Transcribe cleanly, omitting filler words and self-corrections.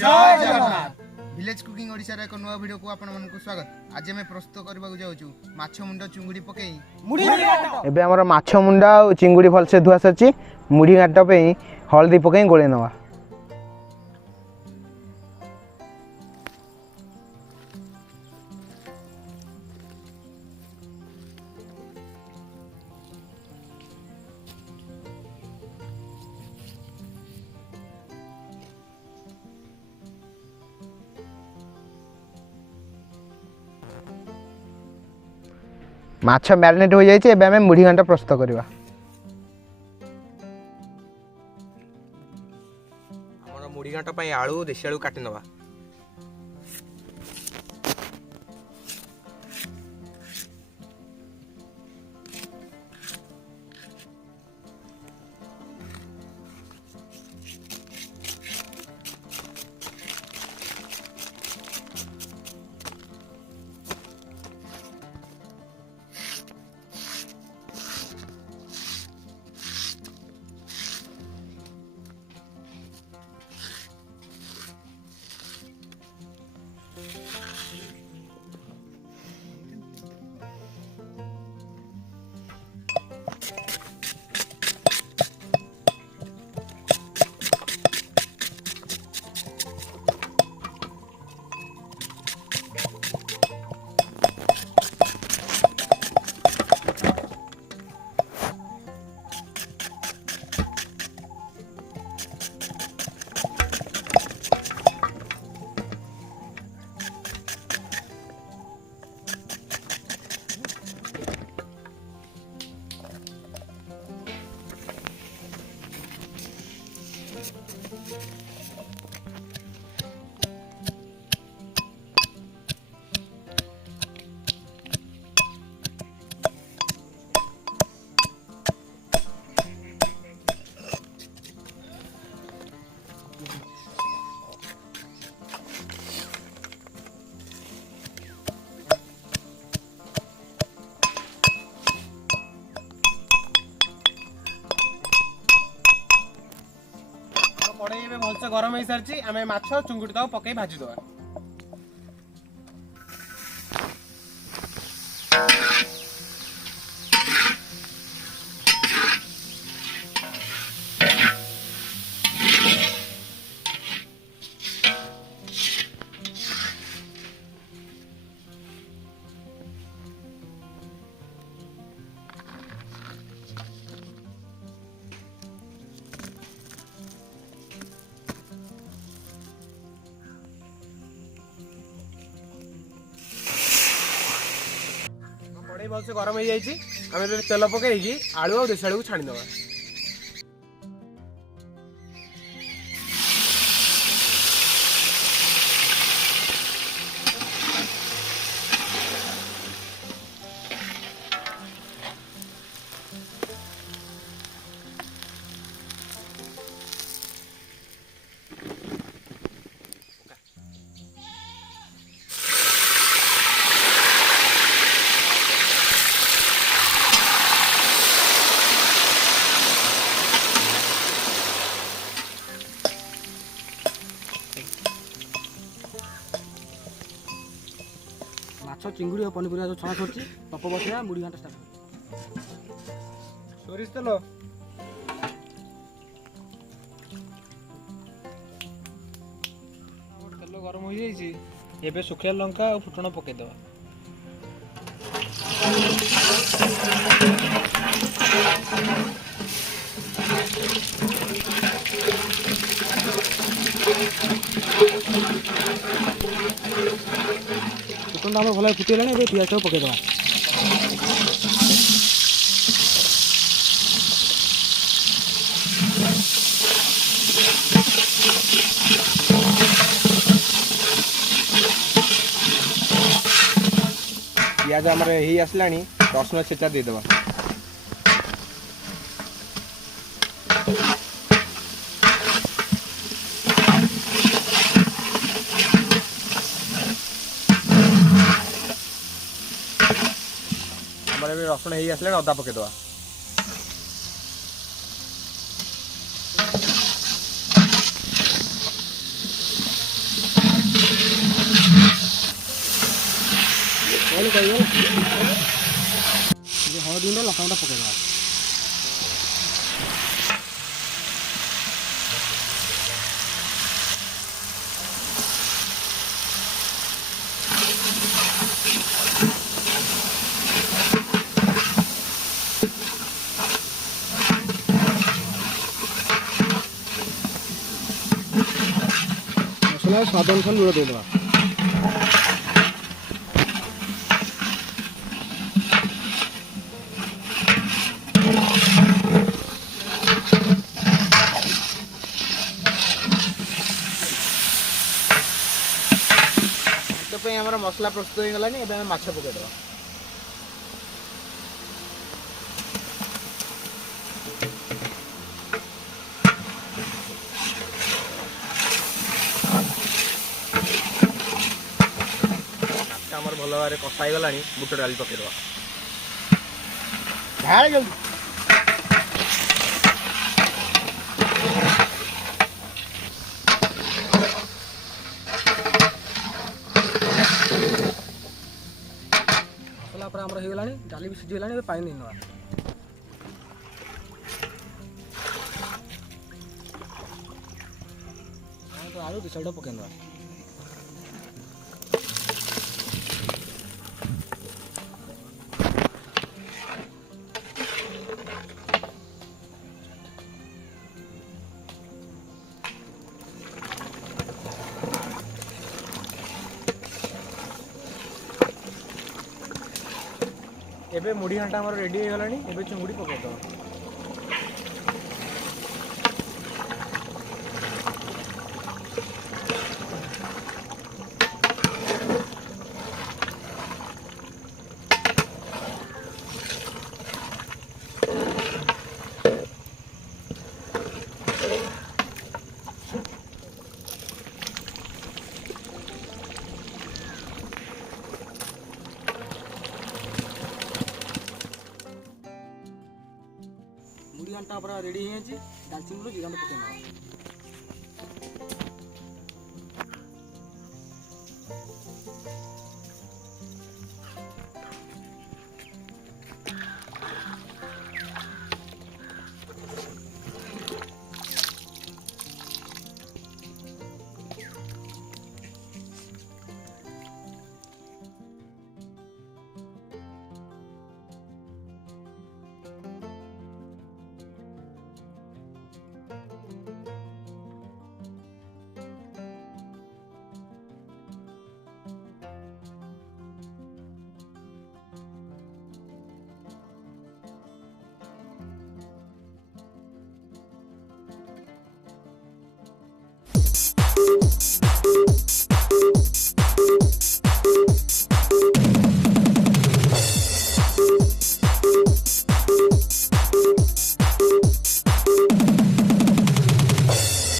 जय Jagannath. Village cooking Odisha रे एक नवा वीडियो को आपण मन को स्वागत। आज हम प्रस्तुत करबा को जाउछु माछ मुंडा चिंगुडी पकेई मुढी घाट। एबे हमर माछ मुंडा और चिंगुडी भल से धुआ सरची मुढी घाट पे हल्दी पकेई गोळे नवा। माछ मैरिनेट हो जाइए। एबे हमें मुढी घांटा प्रस्तुत करवा। हमर मुढी घांटा पई आलू देशी आलू काटी नवा। कड़ाई में भलसे गरम हो सारी आम माछ चुंगुड़ी तक पकई भाजी दवा। कड़ाई भलसे गरम हो जाइए। आम तेल पकई आलू और देशी आलू को छाणी दवा। माछ चिंगुड़ी और पनीपरिया जो छणा छुट्टी टप बसैया मुढ़ी घाटा स्टार्ट। सोरिष तेल तेल गरम हो जाइए। एबे सुखिया लंका और फुटण पकई दवा। फुटण आम भल फुटीगला। पियाज पकई दवा। पियाज आमर ही आसला रसुण छेचा देदेवा। रसुण ही आसला अदा पकईदवा। ମସଲା ପକେଇଦେବା। ମସଲା ସ୍ୱାଦ ଅନୁସାରେ ଲୁଣ ଦେଇଦେବା। ପାଇଁ ଆମର ମସଲା ପ୍ରସ୍ତୁତ ହେଇଗଲାଣି। ଏବେ ଆମେ ମାଛ ପକେଇଦେବା। ମାଛ ଆମର ଭଲ ଭାବରେ କଷା ହେଇଗଲାଣି। ବୁଟ ଡାଲି ପକେଇଦେବା। ମସଲା ପୁରା ଆମର ହେଇଗଲାଣି। ଡାଲି ବି ସିଝିଗଲାଣି। ଏବେ ପାଣି ଦେଇନେବା। ଆଳୁ ଦୁଇ ସାଇଡ଼ ପକେଇନେବା। ଏବେ ମୁଢ଼ି ଘାଣ୍ଟ ଆମର ରେଡ଼ି ହେଇଗଲାଣି। ଏବେ ଚୁଙ୍ଗୁଡ଼ି ପକେଇଦେବା। ମୁଢ଼ି ଘାଣ୍ଟ ପୁରା ରେଡ଼ି ହେଇଯାଇଛି। ଡାଲଚିନିରୁ ଜିରା ପକେଇନେବା।